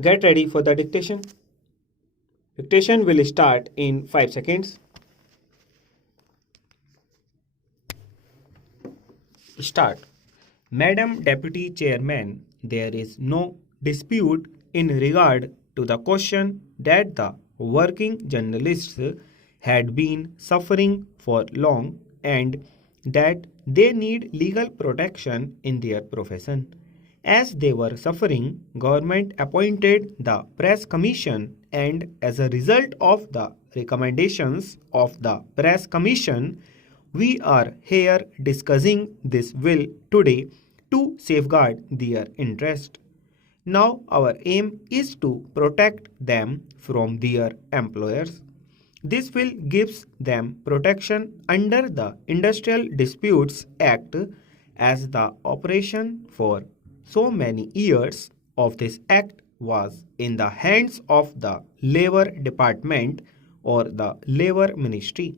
Get ready for the dictation. Dictation will start in 5 seconds. Start. Madam Deputy Chairman, there is no dispute in regard to the question that the working journalists had been suffering for long and that they need legal protection in their profession. As they were suffering, government appointed the press commission, and as a result of the recommendations of the press commission, we are here discussing this will today to safeguard their interest. Now our aim is to protect them from their employers. This will gives them protection under the Industrial Disputes Act, as the operation for so many years of this act was in the hands of the Labor Department or the Labor Ministry.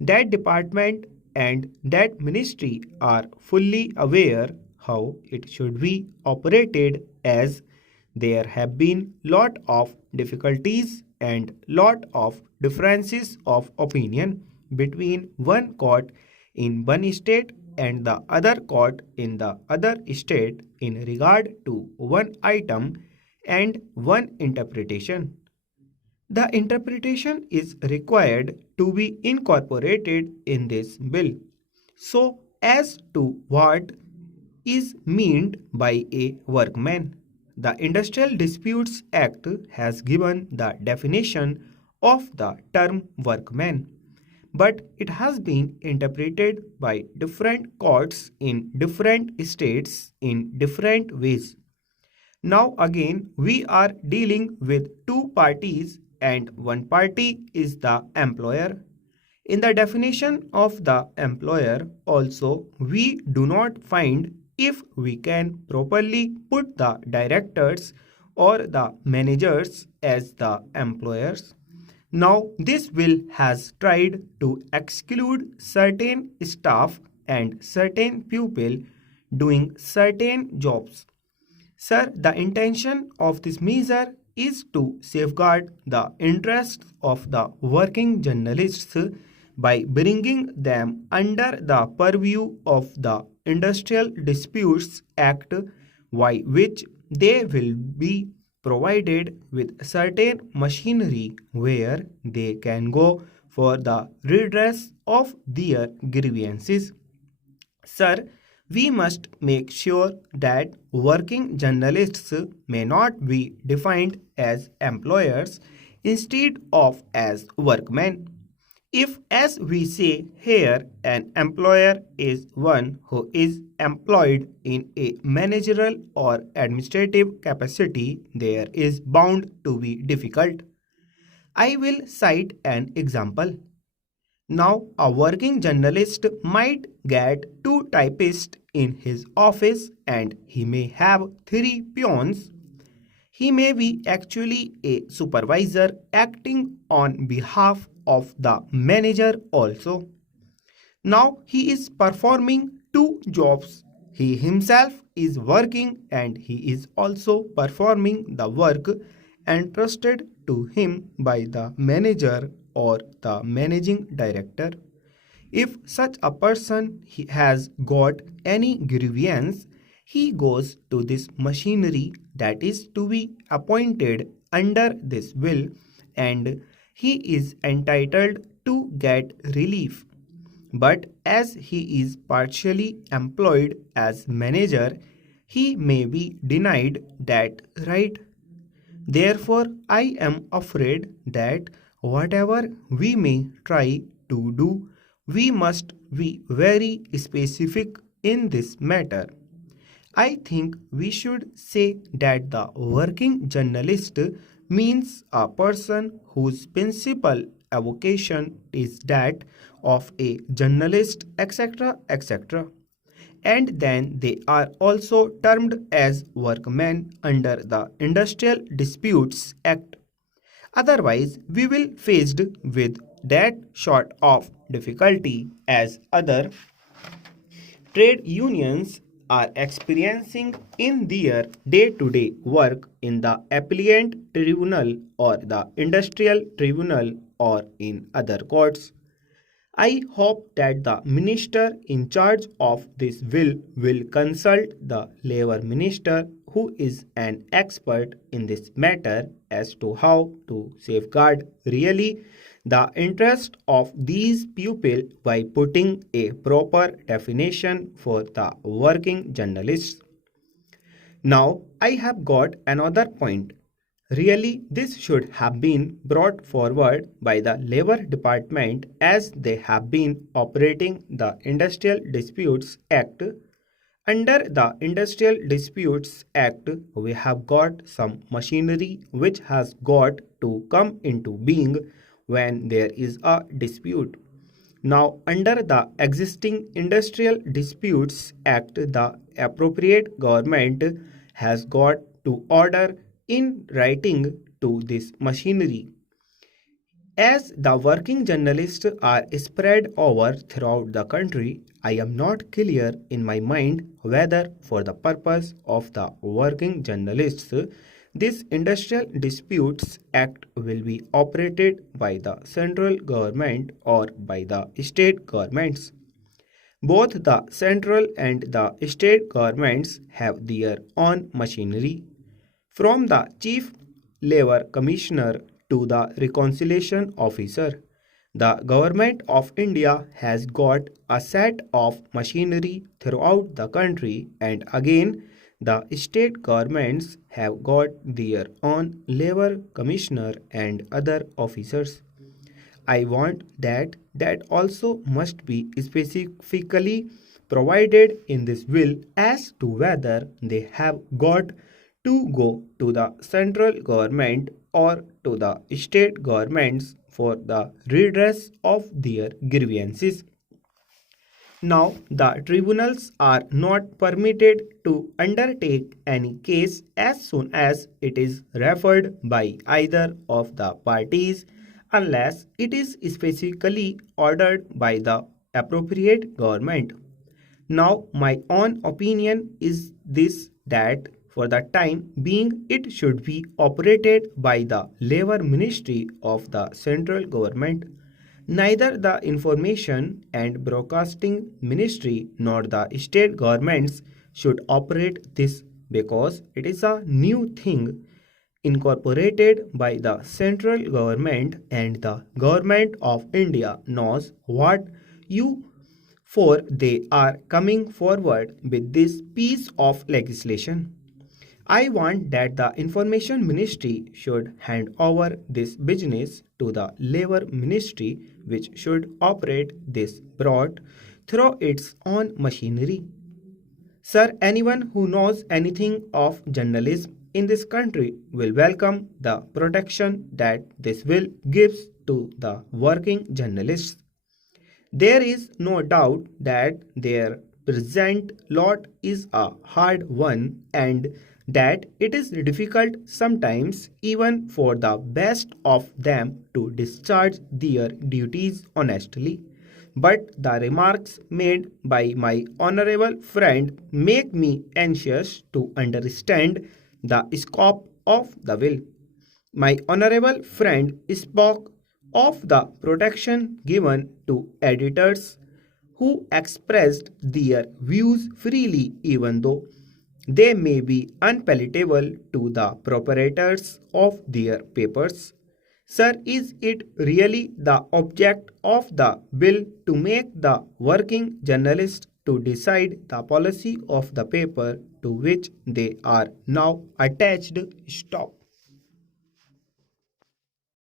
That department and that ministry are fully aware how it should be operated, as there have been lot of difficulties and lot of differences of opinion between one court in one state and the other court in the other state in regard to one item and one interpretation. The interpretation is required to be incorporated in this bill. So, as to what is meant by a workman, the Industrial Disputes Act has given the definition of the term workman, but it has been interpreted by different courts in different states in different ways. Now again, we are dealing with two parties, and one party is the employer. In the definition of the employer also, we do not find if we can properly put the directors or the managers as the employers. Now this bill has tried to exclude certain staff and certain people doing certain jobs. Sir, the intention of this measure is to safeguard the interests of the working journalists by bringing them under the purview of the Industrial Disputes Act, by which they will be provided with certain machinery where they can go for the redress of their grievances. Sir, we must make sure that working journalists may not be defined as employers instead of as workmen. If, as we say here, an employer is one who is employed in a managerial or administrative capacity, there is bound to be difficult. I will cite an example. Now, a working journalist might get two typists in his office and he may have three peons. He may be actually a supervisor acting on behalf of the manager also. Now he is performing two jobs. He himself is working and he is also performing the work entrusted to him by the manager or the managing director. If such a person has got any grievance, he goes to this machinery that is to be appointed under this bill, and he is entitled to get relief. But as he is partially employed as manager, he may be denied that right. Therefore, I am afraid that whatever we may try to do, we must be very specific in this matter. I think we should say that the working journalist means a person whose principal avocation is that of a journalist, etc., etc. And then they are also termed as workmen under the Industrial Disputes Act. Otherwise, we will faced with that sort of difficulty as other trade unions are experiencing in their day-to-day work in the appellate tribunal or the industrial tribunal or in other courts. I hope that the minister in charge of this will consult the labor minister who is an expert in this matter as to how to safeguard really the interest of these people by putting a proper definition for the working journalists. Now I have got another point. Really, this should have been brought forward by the Labour Department as they have been operating the Industrial Disputes Act. Under the Industrial Disputes Act, we have got some machinery which has got to come into being when there is a dispute. Now, under the existing Industrial Disputes Act, the appropriate government has got to order in writing to this machinery. As the working journalists are spread over throughout the country, I am not clear in my mind whether for the purpose of the working journalists, this Industrial Disputes Act will be operated by the central government or by the state governments. Both the central and the state governments have their own machinery. From the Chief Labour Commissioner to the Reconciliation Officer, the Government of India has got a set of machinery throughout the country, and again the state governments have got their own Labour Commissioner and other officers. I want that also must be specifically provided in this bill as to whether they have got to go to the central government or to the state governments for the redress of their grievances. Now, the tribunals are not permitted to undertake any case as soon as it is referred by either of the parties unless it is specifically ordered by the appropriate government. Now, my own opinion is this that for the time being it should be operated by the Labour Ministry of the central government. Neither the Information and Broadcasting Ministry nor the state governments should operate this because it is a new thing incorporated by the central government and the government of India knows what you for they are coming forward with this piece of legislation. I want that the Information Ministry should hand over this business to the Labour Ministry, which should operate this broad through its own machinery. Sir, anyone who knows anything of journalism in this country will welcome the protection that this bill gives to the working journalists. There is no doubt that their present lot is a hard one and that it is difficult sometimes even for the best of them to discharge their duties honestly. But the remarks made by my honorable friend make me anxious to understand the scope of the bill. My honorable friend spoke of the protection given to editors who expressed their views freely even though they may be unpalatable to the proprietors of their papers. Sir, is it really the object of the bill to make the working journalist to decide the policy of the paper to which they are now attached? Stop.